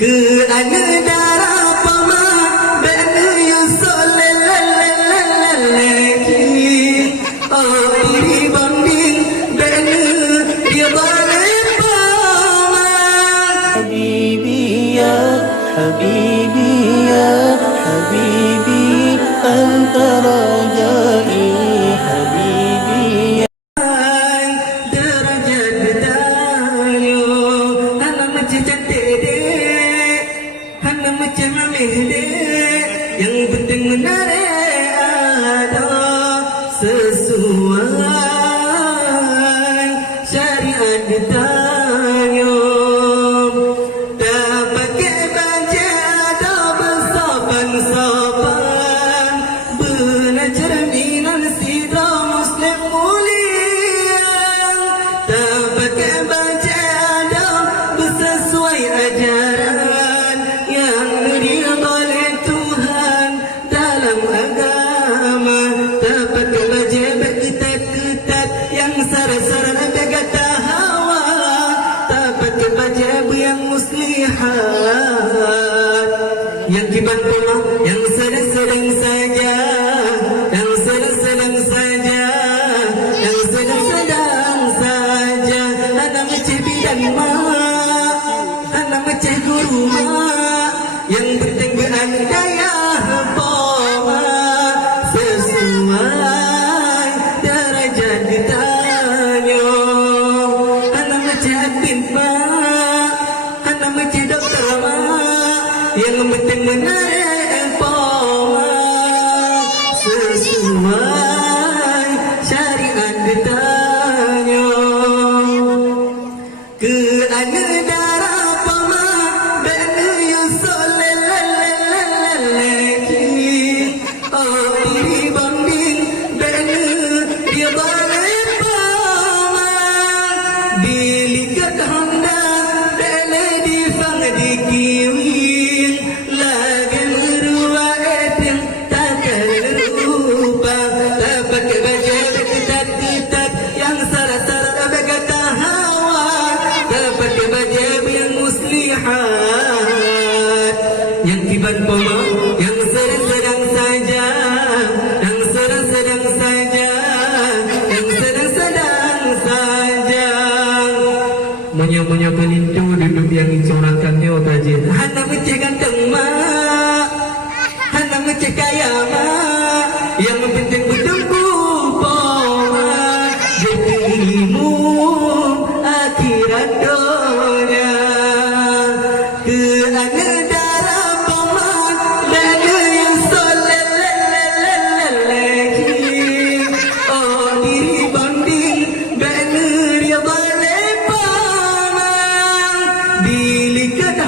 ke ana darah pama bana yusollallallallallalaki oh diri banding bana dia balik pama habibi ya habibi ya habibi anta rajai habibi ya derajat dayo hana macam cantik dek hana macam ameh dek yang penting menarik ada sesuai syariat dayo tak pakai baju ada bersopan-sopan benar cerminan sidra muslim mulia tak pakai baju ada bersesuai ajaran yang diridha oleh Tuhan dalam agama tak pakai baju berketat-ketat yang sara-sara Nabi kata hawa tak pakai baju yang muslihat yang kiban pula yang sedang-sedang saja yang sedang-sedang saja yang sedang-sedang saja anak macam bidan mak anak macam guru mak yang penting berandaya poma sesuai darajat ditanya anak macam admin mak anak macam dokter mak yang penting menarik poma sesuai syariat ditanya ke ana darah pama bana yusollallallallalaki oh diri banding bana dia balik pama bilikat hendak bana difang dikiwin lagi merua etin takkan rupa tak pakai baju ketat-ketat yang sara-sara berkata hawa tak pakai baju yang muslihat yang kiban poma yang sedang-sedang saja yang sedang-sedang saja yang sedang-sedang saja Munya-munya pelintu duduk yang corakannya tajir hana macam ganteng mak hana macam kaya mak yang penting bertemu poma jadimu akhirat dunia ke ana darah poma bana yusollallallallalaki oh diri banding bana dia balik pama bilikat